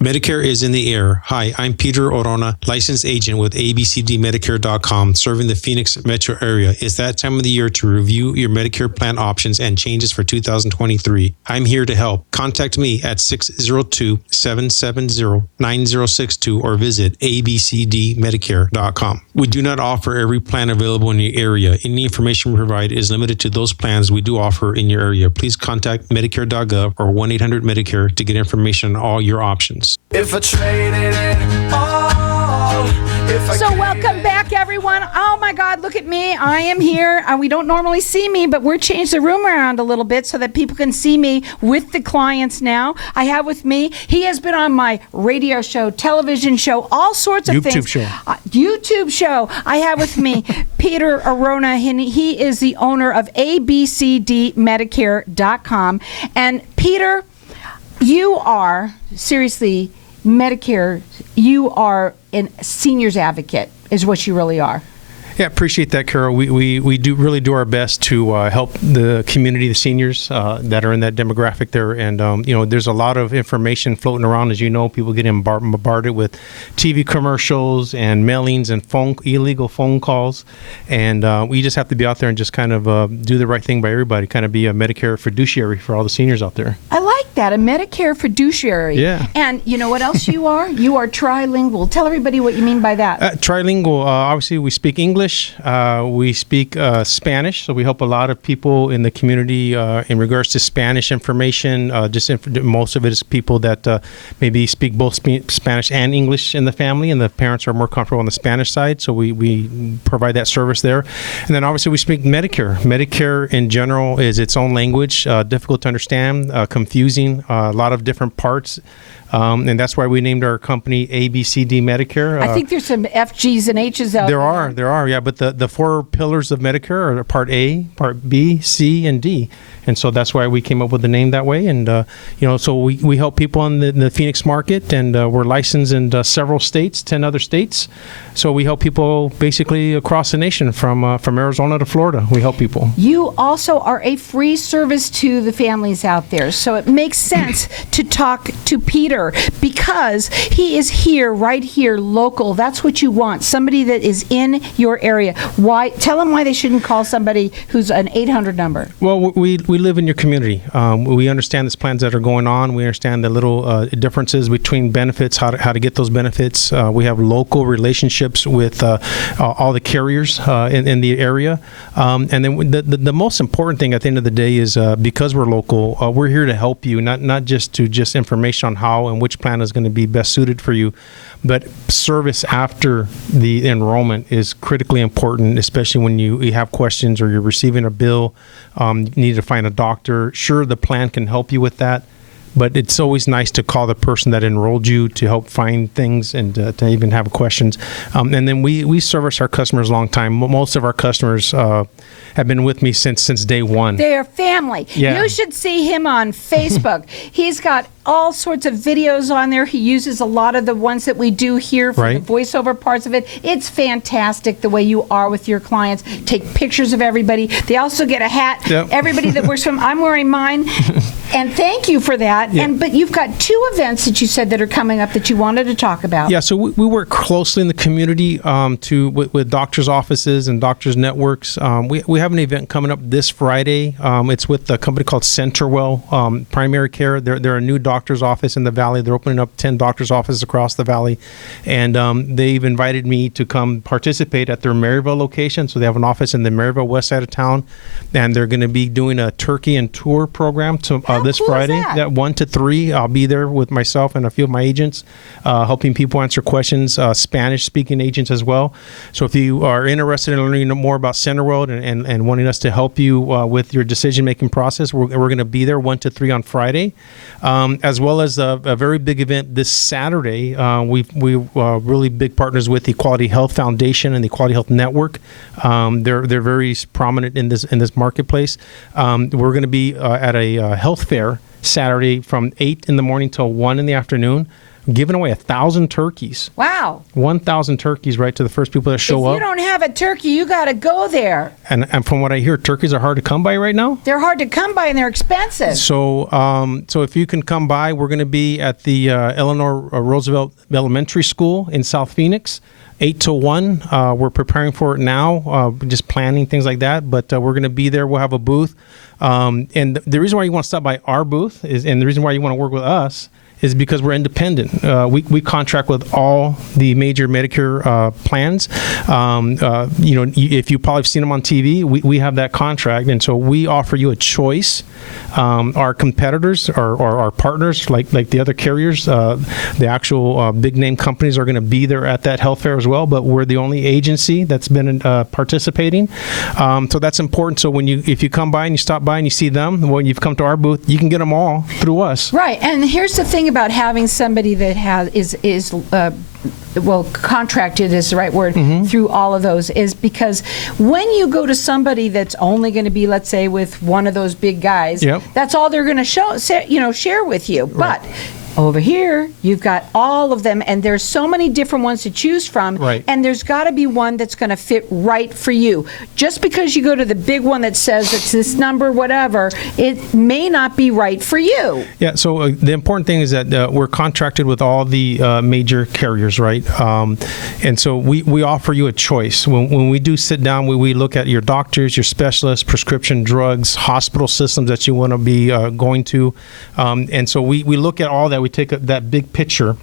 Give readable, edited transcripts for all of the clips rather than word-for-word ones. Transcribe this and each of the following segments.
Medicare is in the air. Hi, I'm Peter Orona, licensed agent with ABCDMEDICARE.com, serving the Phoenix metro area. It's that time of the year to review your Medicare plan options and changes for 2023. I'm here to help. Contact me at 602-770-9062 or visit ABCDMEDICARE.com. We do not offer every plan available in your area. Any information we provide is limited to those plans we do offer in your area. Please contact Medicare.gov or 1-800-MEDICARE to get information on all your options. If I traded it all, So welcome back, everyone. Oh, my God, look at me. I am here. We don't normally see me, but we're changed the room around a little bit so that people can see me with the clients now. I have with me, he has been on my radio show, television show, all sorts of things. YouTube show. I have with me Peter Orona. He is the owner of ABCDMEDICARE.com. And Peter, you are, seriously, Medicare, you are a seniors advocate, is what you really are. Yeah, appreciate that, Carol. We do really do our best to help the community, the seniors that are in that demographic there. And, there's a lot of information floating around. As you know, people get bombarded with TV commercials and mailings and illegal phone calls. And we just have to be out there and just kind of do the right thing by everybody, kind of be a Medicare fiduciary for all the seniors out there. I like that, a Medicare fiduciary. Yeah. And you know what else you are? You are trilingual. Tell everybody what you mean by that. Trilingual, obviously we speak English. We speak Spanish, so we help a lot of people in the community in regards to Spanish information. Most of it is people that maybe speak both Spanish and English in the family, and the parents are more comfortable on the Spanish side, so we provide that service there. And then obviously we speak Medicare. Medicare in general is its own language, difficult to understand, confusing, a lot of different parts. And that's why we named our company ABCD Medicare. I think there's some F, G's, and H's out there. There are, yeah. But the four pillars of Medicare are Part A, Part B, C, and D. And so that's why we came up with the name that way. And, so we help people in the Phoenix market, and we're licensed in several states, 10 other states. So we help people basically across the nation from Arizona to Florida. We help people. You also are a free service to the families out there. So it makes sense to talk to Peter because he is here, right here, local. That's what you want, somebody that is in your area. Why? Tell them why they shouldn't call somebody who's an 800 number. Well, we live in your community. We understand the plans that are going on. We understand the little differences between benefits, how to get those benefits. We have local relationships with all the carriers in the area. And then the most important thing at the end of the day is because we're local, we're here to help you, not just information on how and which plan is going to be best suited for you, but service after the enrollment is critically important, especially when you have questions or you're receiving a bill, you need to find a doctor. Sure, the plan can help you with that, but it's always nice to call the person that enrolled you to help find things and to even have questions. And then we service our customers a long time. Most of our customers have been with me since day one. They're family. Yeah. You should see him on Facebook. He's got all sorts of videos on there. He uses a lot of the ones that we do here for the voiceover parts of it. It's fantastic the way you are with your clients. Take pictures of everybody. They also get a hat. Yep. Everybody that works from, I'm wearing mine. And thank you for that. Yeah. But you've got two events that you said that are coming up that you wanted to talk about. Yeah, so we work closely in the community with doctors' offices and doctors' networks. We have an event coming up this Friday. It's with a company called Centerwell Primary Care. They're a new doctor's office in the Valley. They're opening up 10 doctor's offices across the Valley. And they've invited me to come participate at their Maryville location. So they have an office in the Maryville west side of town. And they're going to be doing a turkey and tour program this cool Friday. is that? At 1 to 3, I'll be there with myself and a few of my agents, helping people answer questions, Spanish-speaking agents as well. So if you are interested in learning more about Centerwell and wanting us to help you with your decision-making process, we're going to be there 1 to 3 on Friday, as well as a very big event this Saturday. We really big partners with the Quality Health Foundation and the Quality Health Network. They're very prominent in this marketplace. We're going to be at a health fair Saturday from 8 in the morning till 1 in the afternoon. giving away 1,000 turkeys. Wow. 1,000 turkeys right to the first people that show If up. you don't have a turkey, you got to go there. And from what I hear, turkeys are hard to come by right now. They're hard to come by and they're expensive. So, so if you can come by, we're going to be at the Eleanor Roosevelt Elementary School in South Phoenix, 8 to 1. We're preparing for it now, just planning things like that. But we're going to be there. We'll have a booth. And the reason why you want to stop by our booth is, and the reason why you want to work with us, is because we're independent. We contract with all the major Medicare plans. If you probably have seen them on TV, we have that contract, and so we offer you a choice. Our competitors or our partners, like the other carriers, the actual big name companies are going to be there at that health fair as well. But we're the only agency that's been participating. So that's important. So if you come by and you stop by and you see them, when you've come to our booth, you can get them all through us. Right. And here's the thing about having somebody that is contracted is the right word, through all of those, is because when you go to somebody that's only going to be, let's say, with one of those big guys, that's all they're going to share with you. Right. But over here, you've got all of them, and there's so many different ones to choose from, and there's got to be one that's going to fit right for you. Just because you go to the big one that says it's this number, whatever, it may not be right for you. Yeah, so the important thing is that we're contracted with all the major carriers, right? And so we offer you a choice. When we do sit down, we look at your doctors, your specialists, prescription drugs, hospital systems that you want to be going to. And so we look at all that. We take that big picture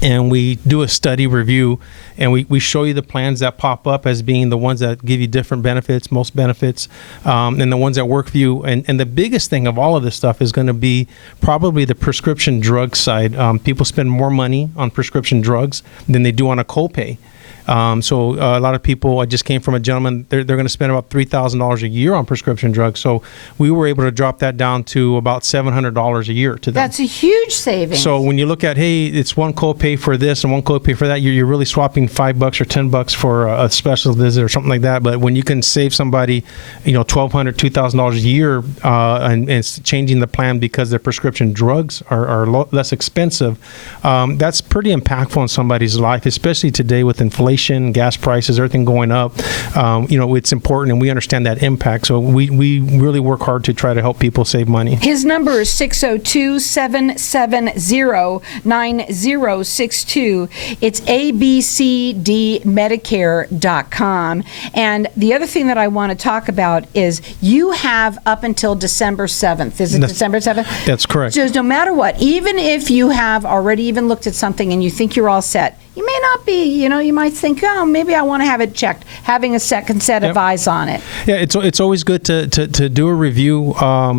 and we do a study review, and we show you the plans that pop up as being the ones that give you different benefits, most benefits, and the ones that work for you. And the biggest thing of all of this stuff is going to be probably the prescription drug side. People spend more money on prescription drugs than they do on a copay. So a lot of people, I just came from a gentleman, they're going to spend about $3,000 a year on prescription drugs. So we were able to drop that down to about $700 a year to them. That's a huge savings. So when you look at, hey, it's one copay for this and one copay for that, you're really swapping $5 or $10 for a special visit or something like that. But when you can save somebody, $1,200, $2,000 a year, and it's changing the plan because their prescription drugs are less expensive, that's pretty impactful in somebody's life, especially today with inflation. Gas prices, everything going up. It's important, and we understand that impact. So we really work hard to try to help people save money. His number is 602-770-9062. It's ABCDMEDICARE.com. And the other thing that I want to talk about is you have up until December 7th. Is it December 7th? That's correct. So no matter what, even if you have already even looked at something and you think you're all set, you may not be. You might think, oh, maybe I want to have it checked. Having a second set of eyes on it. Yeah, it's always good to do a review.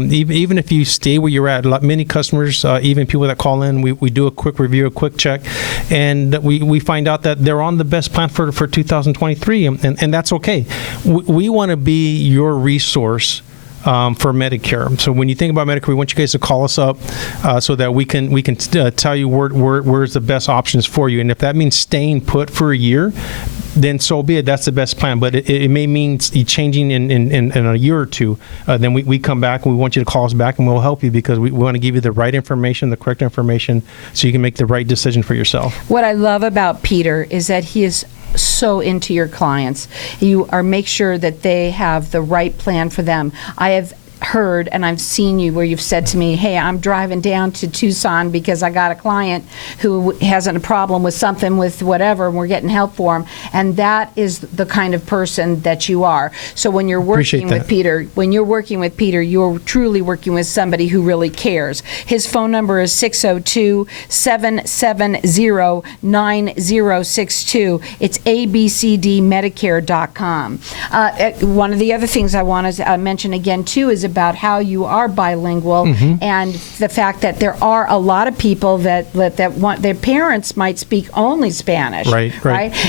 Even if you stay where you're at. Many customers, even people that call in, we do a quick review, a quick check, and we find out that they're on the best plan for 2023, and that's okay. We want to be your resource for Medicare. So when you think about Medicare, we want you guys to call us up so that we can tell you where's the best options for you. And if that means staying put for a year, then so be it. That's the best plan. But it may mean changing in a year or two. Then we come back and we want you to call us back and we'll help you because we want to give you the right information, the correct information, so you can make the right decision for yourself. What I love about Peter is that he is so into your clients. You make sure that they have the right plan for them. I have heard and I've seen you where you've said to me, hey, I'm driving down to Tucson because I got a client who has a problem with something with whatever, and we're getting help for him. And that is the kind of person that you are. So when you're working with Peter, you're truly working with somebody who really cares. His phone number is 602-770-9062. It's ABCDMEDICARE.com. One of the other things I want to mention again too is about how you are bilingual, and the fact that there are a lot of people that want, their parents might speak only Spanish. Right.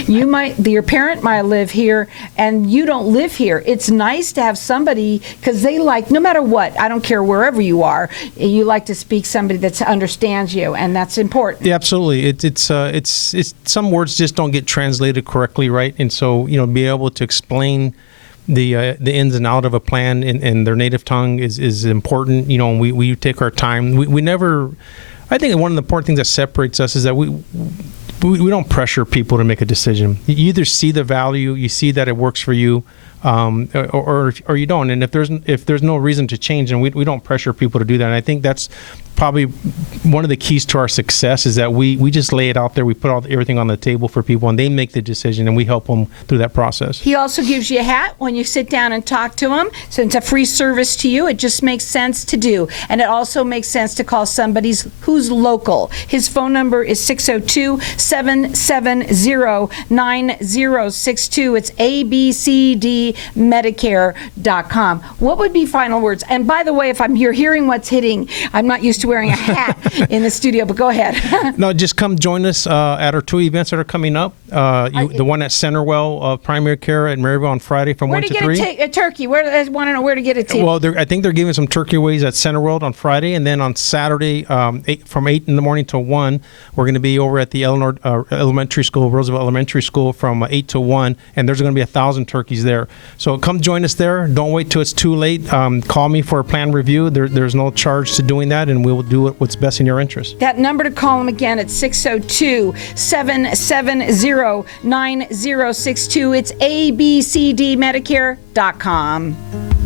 Your parent might live here and you don't live here. It's nice to have somebody, because they like, no matter what, I don't care wherever you are, you like to speak somebody that understands you, and that's important. Yeah, absolutely. It's some words just don't get translated correctly, right? And so be able to explain the ins and out of a plan in their native tongue is important. We take our time. We never I think one of the important things that separates us is that we don't pressure people to make a decision. You either see the value, you see that it works for you, or you don't. And if there's no reason to change, and we don't pressure people to do that. And I think that's probably one of the keys to our success is that we just lay it out there. We put everything on the table for people, and they make the decision, and we help them through that process. He also gives you a hat when you sit down and talk to him. So it's a free service to you. It just makes sense to do. And it also makes sense to call somebody who's local. His phone number is 602-770-9062. It's ABCDMEDICARE.com. What would be final words? And by the way, if you're hearing what's hitting, I'm not used to wearing a hat in the studio, but go ahead. No, just come join us at our 2 events that are coming up. The one at Centerwell Primary Care at Maryville on Friday from 1 to 3. Where to get a turkey? I want to know where to get it to. Well, I think they're giving some turkey ways at Centerwell on Friday, and then on Saturday from 8 in the morning to 1, we're going to be over at the Elementary School, Roosevelt Elementary School, from 8 to 1, and there's going to be 1,000 turkeys there. So come join us there. Don't wait till it's too late. Call me for a plan review. There's no charge to doing that, and we will do what's best in your interest. That number to call him again at 602-770-9062. It's ABCDMedicare.com.